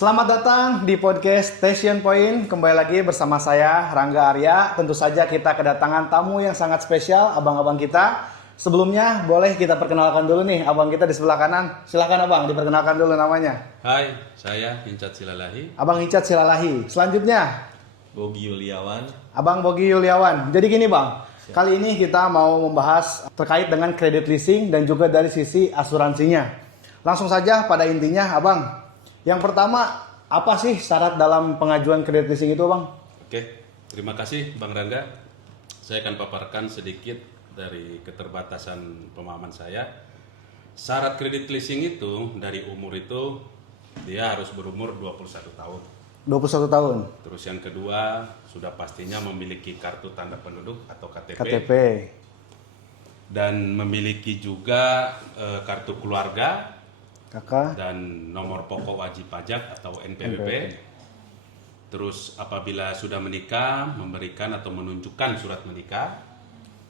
Selamat datang di podcast Station Point. Kembali lagi bersama saya Rangga Arya. Tentu saja kita kedatangan tamu yang sangat spesial, abang-abang kita. Sebelumnya boleh kita perkenalkan dulu nih abang kita di sebelah kanan. Silakan abang, diperkenalkan dulu namanya. Hai, saya Hincat Silalahi. Abang Hincat Silalahi. Selanjutnya Bogi Yuliawan. Abang Bogi Yuliawan. Jadi gini bang, kali ini kita mau membahas terkait dengan kredit leasing dan juga dari sisi asuransinya. Langsung saja pada intinya abang. Yang pertama, apa sih syarat dalam pengajuan kredit leasing itu bang? Oke, terima kasih Bang Rangga. Saya akan paparkan sedikit dari keterbatasan pemahaman saya. Syarat kredit leasing itu dari umur itu dia harus berumur 21 tahun. 21 tahun. Terus yang kedua, sudah pastinya memiliki kartu tanda penduduk atau KTP. Dan memiliki juga kartu keluarga Kakak. dan nomor pokok wajib pajak atau NPWP. Terus apabila sudah menikah, memberikan atau menunjukkan surat menikah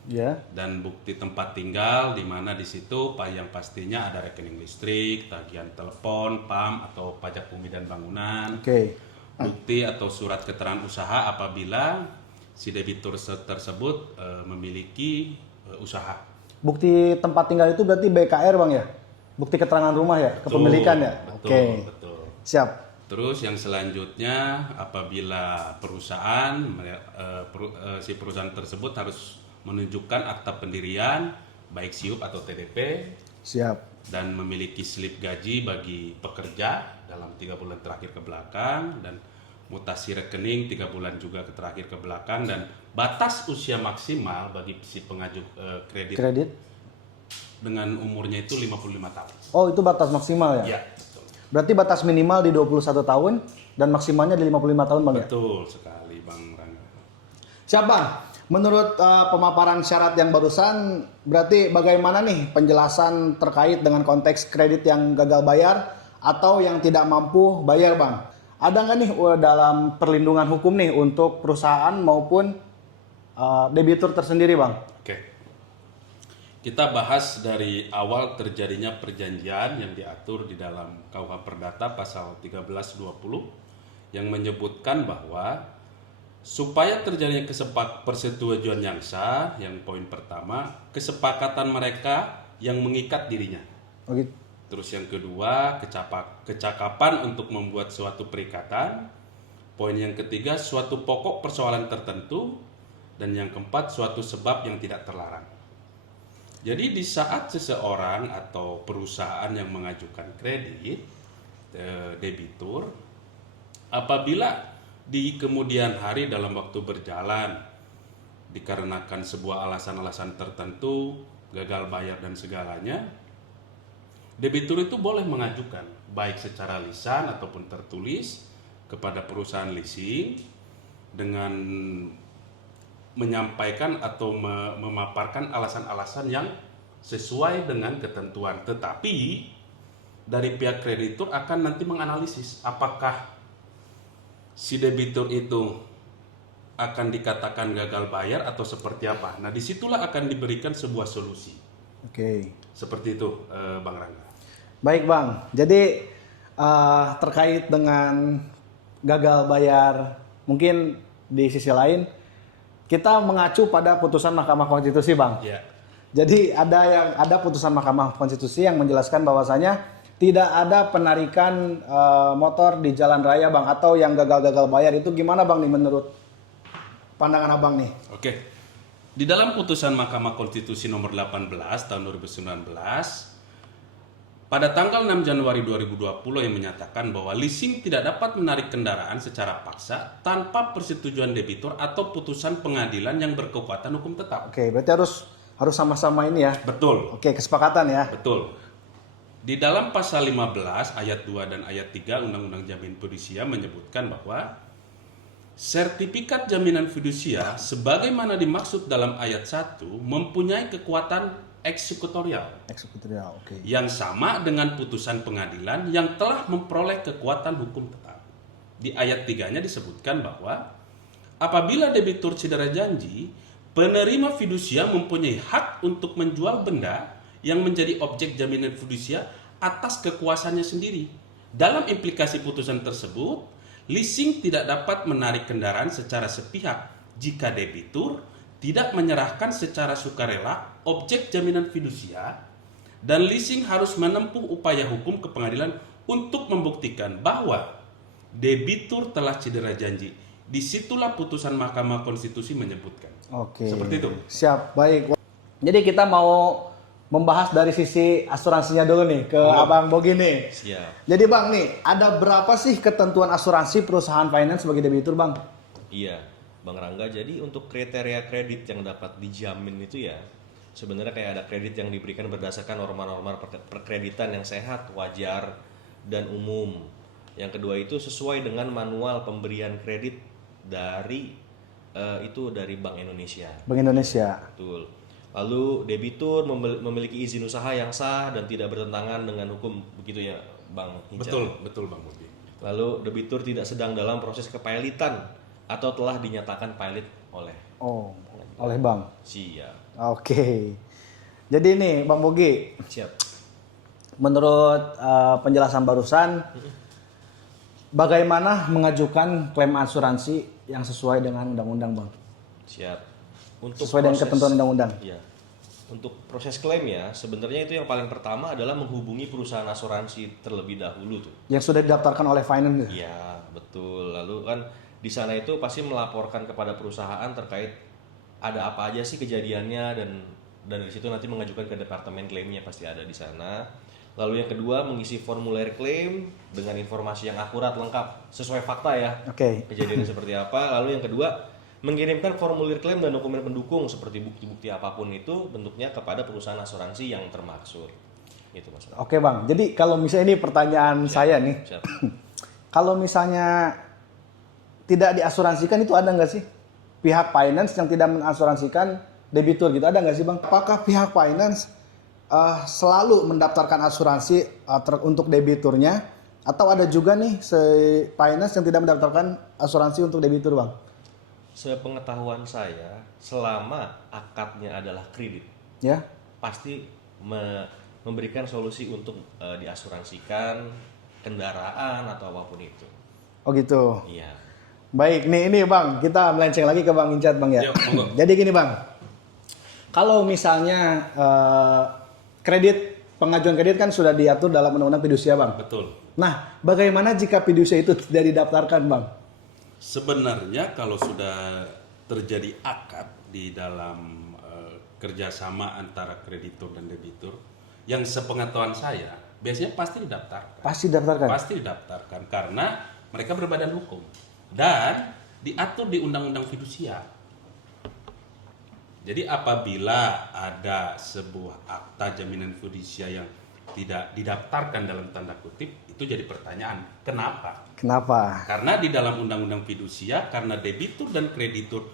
Ya. dan bukti tempat tinggal, di mana di situ yang pastinya ada rekening listrik, tagihan telepon, PAM atau pajak bumi dan bangunan. Oke. Bukti atau surat keterangan usaha apabila si debitur tersebut memiliki usaha. Bukti tempat tinggal itu berarti BKR bang ya? Bukti keterangan rumah ya? Kepemilikan ya? Oke. Betul. Siap. Terus yang selanjutnya apabila perusahaan si perusahaan tersebut harus menunjukkan akta pendirian baik SIUP atau TDP Siap. dan memiliki slip gaji bagi pekerja dalam 3 bulan terakhir ke belakang dan mutasi rekening 3 bulan juga terakhir ke belakang dan batas usia maksimal bagi si pengaju kredit dengan umurnya itu 55 tahun. Oh itu batas maksimal ya? Ya, betul. Berarti batas minimal di 21 tahun dan maksimalnya di 55 tahun bang ya? Betul sekali Bang Rangga. Siap bang. Menurut pemaparan syarat yang barusan, berarti bagaimana nih penjelasan terkait dengan konteks kredit yang gagal bayar atau yang tidak mampu bayar bang? Ada nggak nih dalam perlindungan hukum nih untuk perusahaan maupun debitur tersendiri bang? Oke. Kita bahas dari awal terjadinya perjanjian yang diatur di dalam KUH Perdata pasal 1320 yang menyebutkan bahwa supaya terjadinya persetujuan yang sah, yang poin pertama, kesepakatan mereka yang mengikat dirinya. Oh gitu. Terus yang kedua, kecakapan untuk membuat suatu perikatan. Poin yang ketiga, suatu pokok persoalan tertentu. Dan yang keempat, suatu sebab yang tidak terlarang. Jadi di saat seseorang atau perusahaan yang mengajukan kredit, debitur, apabila di kemudian hari dalam waktu berjalan, dikarenakan sebuah alasan-alasan tertentu, gagal bayar dan segalanya, debitur itu boleh mengajukan baik secara lisan ataupun tertulis kepada perusahaan leasing dengan menyampaikan atau memaparkan alasan-alasan yang sesuai dengan ketentuan. Tetapi dari pihak kreditur akan nanti menganalisis apakah si debitur itu akan dikatakan gagal bayar atau seperti apa. Nah disitulah akan diberikan sebuah solusi. Oke. Seperti itu Bang Rangga. Baik bang, jadi terkait dengan gagal bayar, mungkin di sisi lain kita mengacu pada putusan Mahkamah Konstitusi bang. Ya. Jadi ada putusan Mahkamah Konstitusi yang menjelaskan bahwasanya tidak ada penarikan motor di jalan raya bang, atau yang gagal-gagal bayar itu gimana bang nih menurut pandangan abang nih? Oke. Di dalam putusan Mahkamah Konstitusi nomor 18 tahun 2019 pada tanggal 6 Januari 2020 yang menyatakan bahwa leasing tidak dapat menarik kendaraan secara paksa tanpa persetujuan debitur atau putusan pengadilan yang berkekuatan hukum tetap. Oke, berarti harus sama-sama ini ya. Betul. Oke, kesepakatan ya. Betul. Di dalam pasal 15 ayat 2 dan ayat 3 Undang-Undang Jaminan Fidusia menyebutkan bahwa sertifikat jaminan fidusia sebagaimana dimaksud dalam ayat 1 mempunyai kekuatan eksekutorial Oke. yang sama dengan putusan pengadilan yang telah memperoleh kekuatan hukum tetap. Di ayat 3-nya disebutkan bahwa apabila debitur cedera janji, penerima fidusia mempunyai hak untuk menjual benda yang menjadi objek jaminan fidusia atas kekuasaannya sendiri Dalam implikasi putusan tersebut, leasing tidak dapat menarik kendaraan secara sepihak jika debitur tidak menyerahkan secara sukarela objek jaminan fidusia, dan leasing harus menempuh upaya hukum ke pengadilan untuk membuktikan bahwa debitur telah cedera janji. Disitulah putusan Mahkamah Konstitusi menyebutkan. Oke. Seperti itu. Siap, baik. Jadi kita mau membahas dari sisi asuransinya dulu nih ke Abang Bogi nih. Siap. Jadi Bang nih, ada berapa sih ketentuan asuransi perusahaan finance sebagai debitur Bang? Iya, Bang Rangga. Jadi untuk kriteria kredit yang dapat dijamin itu ya, sebenarnya kayak ada kredit yang diberikan berdasarkan norma-norma perkreditan yang sehat, wajar, dan umum. Yang kedua itu sesuai dengan manual pemberian kredit dari dari Bank Indonesia. Bank Indonesia. Betul. Lalu debitur memiliki izin usaha yang sah dan tidak bertentangan dengan hukum, begitu ya Bang Hinca? Betul Bang Bogi. Lalu debitur tidak sedang dalam proses kepailitan atau telah dinyatakan pailit oleh Oleh Bang. Siap. Oke. Jadi nih Bang Bogi, Siap. menurut penjelasan barusan, bagaimana mengajukan klaim asuransi yang sesuai dengan undang-undang Bang? Siap. Sesuai dengan ketentuan undang-undang. Ya. Untuk proses klaim ya, sebenarnya itu yang paling pertama adalah menghubungi perusahaan asuransi terlebih dahulu tuh. Yang sudah didaftarkan oleh finance. Iya, betul. Lalu kan di sana itu pasti melaporkan kepada perusahaan terkait ada apa aja sih kejadiannya, dan dari situ nanti mengajukan ke departemen klaimnya, pasti ada di sana. Lalu yang kedua, mengisi formulir klaim dengan informasi yang akurat, lengkap, sesuai fakta ya. Oke. Kejadiannya seperti apa. Lalu yang kedua, mengirimkan formulir klaim dan dokumen pendukung seperti bukti-bukti apapun itu bentuknya kepada perusahaan asuransi yang termaksud. Itu Mas. Oke Bang. Jadi kalau misalnya ini pertanyaan saya nih, Siap. kalau misalnya tidak diasuransikan itu ada nggak sih pihak finance yang tidak menasuransikan debitur gitu, ada nggak sih Bang? Apakah pihak finance selalu mendaftarkan asuransi untuk debiturnya, atau ada juga nih finance yang tidak mendaftarkan asuransi untuk debitur Bang? Sepengetahuan saya, selama akadnya adalah kredit, Ya. pasti memberikan solusi untuk diasuransikan kendaraan atau apapun itu. Oh gitu. Iya. Baik, ini Bang, kita melenceng lagi ke Bang Incat Bang ya. Yuk, monggo. Jadi gini Bang, kalau misalnya pengajuan kredit kan sudah diatur dalam undang-undang fidusia Bang. Betul. Nah, bagaimana jika fidusia itu tidak didaftarkan Bang? Sebenarnya kalau sudah terjadi akad di dalam kerjasama antara kreditur dan debitur, yang sepengetahuan saya biasanya pasti didaftarkan. Pasti didaftarkan. Pasti didaftarkan karena mereka berbadan hukum dan diatur di undang-undang fidusia. Jadi apabila ada sebuah akta jaminan fidusia yang tidak didaftarkan dalam tanda kutip, itu jadi pertanyaan, kenapa? Kenapa? Karena di dalam undang-undang fidusia, karena debitur dan kreditur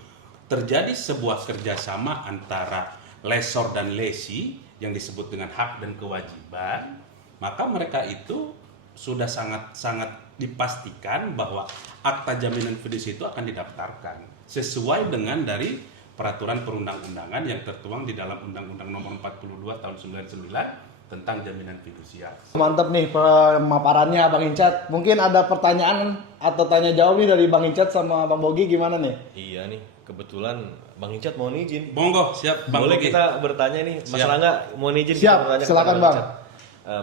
terjadi sebuah kerjasama antara lessor dan lessee yang disebut dengan hak dan kewajiban, maka mereka itu sudah sangat dipastikan bahwa akta jaminan fidusia itu akan didaftarkan sesuai dengan dari peraturan perundang-undangan yang tertuang di dalam Undang-Undang Nomor 42 Tahun 99 tentang jaminan fidusia. Mantap nih pemaparannya Bang Incat. Mungkin ada pertanyaan atau tanya jawab nih dari Bang Incat sama Bang Bogi, gimana nih? Iya nih, kebetulan Bang Incat mau izin. Monggo, siap Bang Boleh Bogi. kita bertanya nih, Mas Siap. Rangga mau izin Siap, kita bertanya silakan, kepada Bang. Incat.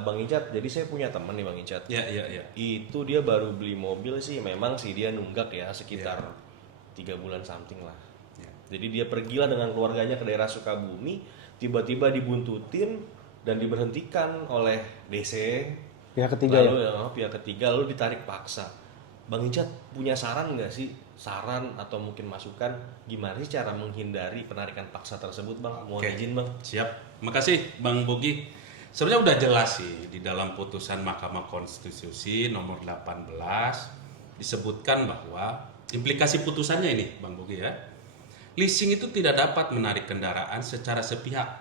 Bang Incat, jadi saya punya teman nih Bang Incat. Ya. Itu dia baru beli mobil sih, memang sih dia nunggak ya sekitar 3 bulan something lah. Ya. Jadi dia pergilah dengan keluarganya ke daerah Sukabumi, tiba-tiba dibuntutin dan diberhentikan oleh DC. Pihak ketiga Lalu ya? pihak ketiga lalu ditarik paksa. Bang Incat punya saran nggak sih? Saran atau mungkin masukan gimana sih cara menghindari penarikan paksa tersebut Bang? Mau Oke. izin Bang? Siap. Makasih Bang Bogi. Sebenarnya udah jelas sih di dalam putusan Mahkamah Konstitusi nomor 18 disebutkan bahwa implikasi putusannya ini Bang Bogi ya. Leasing itu tidak dapat menarik kendaraan secara sepihak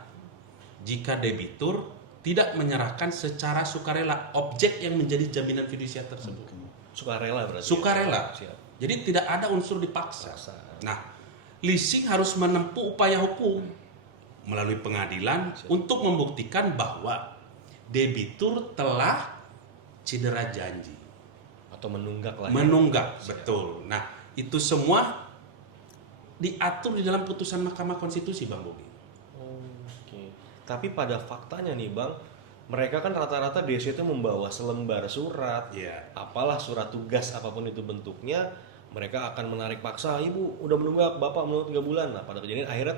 jika debitur tidak menyerahkan secara sukarela objek yang menjadi jaminan fidusia tersebut. Sukarela berarti. Sukarela. Siap. Jadi tidak ada unsur dipaksa. Paksa. Nah, leasing harus menempuh upaya hukum melalui pengadilan untuk membuktikan bahwa debitur telah cedera janji. Atau menunggak lah. Menunggak, betul. Nah, itu semua diatur di dalam putusan Mahkamah Konstitusi, Bang Bogi. Oke. Tapi pada faktanya nih Bang, mereka kan rata-rata DC itu membawa selembar surat, Iya. apalah surat tugas apapun itu bentuknya, mereka akan menarik paksa, ibu udah menunggak, bapak menunggak 3 bulan. Nah pada kejadian akhirnya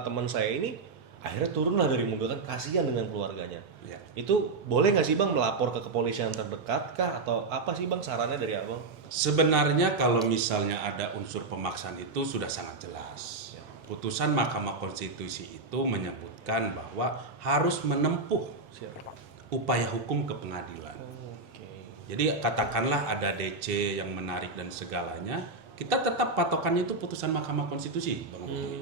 teman saya ini akhirnya turunlah dari mobil, kan kasihan dengan keluarganya. Iya. Itu boleh nggak sih Bang melapor ke kepolisian terdekat kah, atau apa sih Bang sarannya dari Abang? Sebenarnya kalau misalnya ada unsur pemaksaan itu sudah sangat jelas. Putusan Mahkamah Konstitusi itu menyebutkan bahwa harus menempuh upaya hukum ke pengadilan. Oke. Jadi katakanlah ada DC yang menarik dan segalanya, kita tetap patokannya itu putusan Mahkamah Konstitusi, Bang Bogi.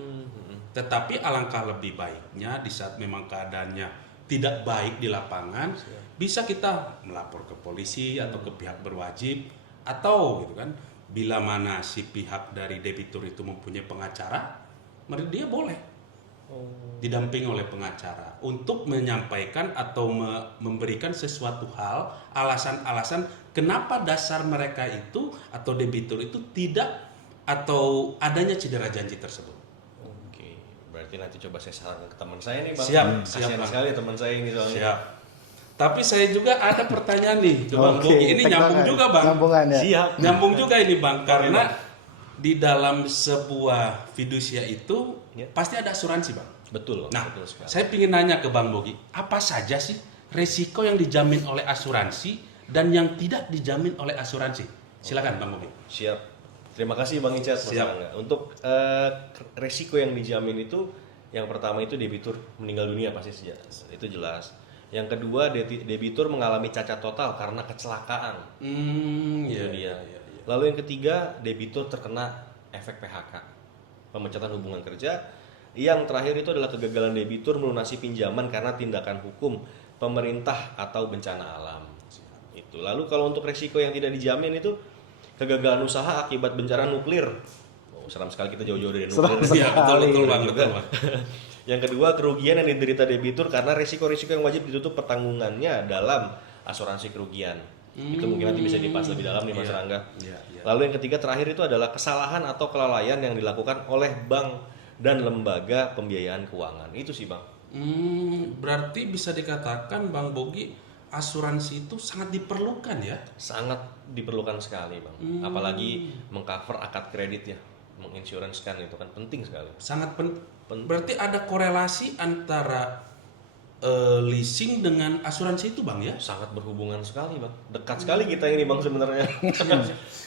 Tetapi alangkah lebih baiknya di saat memang keadaannya tidak baik di lapangan, bisa kita melapor ke polisi atau ke pihak berwajib, atau gitu kan, bila mana si pihak dari debitur itu mempunyai pengacara, dia boleh didampingi oleh pengacara untuk menyampaikan atau memberikan sesuatu hal, alasan-alasan kenapa dasar mereka itu atau debitur itu tidak atau adanya cedera janji tersebut. Oke, berarti nanti coba saya sarankan ke teman saya nih Bang. Siap, Kasihan siap, Bang. sekali teman saya ini soalnya. Siap. Tapi saya juga ada pertanyaan nih, ke Bang Oke, Bogi. Ini nyambung tektokan. juga, Bang. Nyambungan ya. Siap. Nyambung juga ini, Bang, karena di dalam sebuah fidusia itu Ya. pasti ada asuransi, Bang. Betul. Nah, betul sekali. saya ingin nanya ke Bang Bogi, apa saja sih resiko yang dijamin oleh asuransi dan yang tidak dijamin oleh asuransi? Silakan, Bang Bogi. Siap. Terima kasih Bang Icat. Mas Siap. Angga. Untuk resiko yang dijamin itu, yang pertama itu debitur meninggal dunia pasti itu jelas. Yang kedua debitur mengalami cacat total karena kecelakaan. Itu dia. Lalu yang ketiga debitur terkena efek PHK, pemecatan hubungan kerja. Yang terakhir itu adalah kegagalan debitur melunasi pinjaman karena tindakan hukum pemerintah atau bencana alam. Itu. Lalu kalau untuk resiko yang tidak dijamin itu kegagalan usaha akibat bencana nuklir. Oh, seram sekali kita jauh-jauh dari nuklir. Iya, betul, Bang. Betul, Bang. Yang kedua, kerugian yang diderita debitur karena risiko-risiko yang wajib ditutup pertanggungannya dalam asuransi kerugian. Itu mungkin nanti bisa dibahas lebih dalam nih Mas Rangga. Iya. Lalu yang ketiga terakhir itu adalah kesalahan atau kelalaian yang dilakukan oleh bank dan lembaga pembiayaan keuangan. Itu sih Bang. Berarti bisa dikatakan, Bang Bogi, asuransi itu sangat diperlukan ya? Sangat diperlukan sekali Bang. Apalagi mengcover akad kredit ya. Menginsuransikan itu kan penting sekali. Sangat berarti ada korelasi antara leasing dengan asuransi itu, Bang ya? Sangat berhubungan sekali Bang. Dekat sekali kita ini Bang sebenarnya.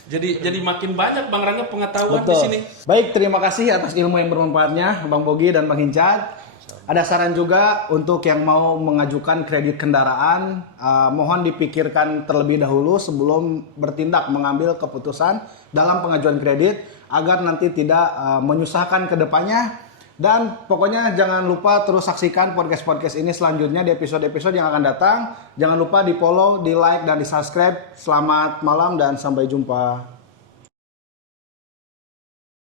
Jadi makin banyak Bang Rangga pengetahuan di Betul. sini. Baik, terima kasih atas ilmu yang bermanfaatnya Bang Bogi dan Bang Hincat. Ada saran juga untuk yang mau mengajukan kredit kendaraan, mohon dipikirkan terlebih dahulu sebelum bertindak mengambil keputusan dalam pengajuan kredit agar nanti tidak menyusahkan ke depannya. Dan pokoknya jangan lupa terus saksikan podcast-podcast ini selanjutnya di episode-episode yang akan datang. Jangan lupa di follow, di like, dan di subscribe. Selamat malam dan sampai jumpa.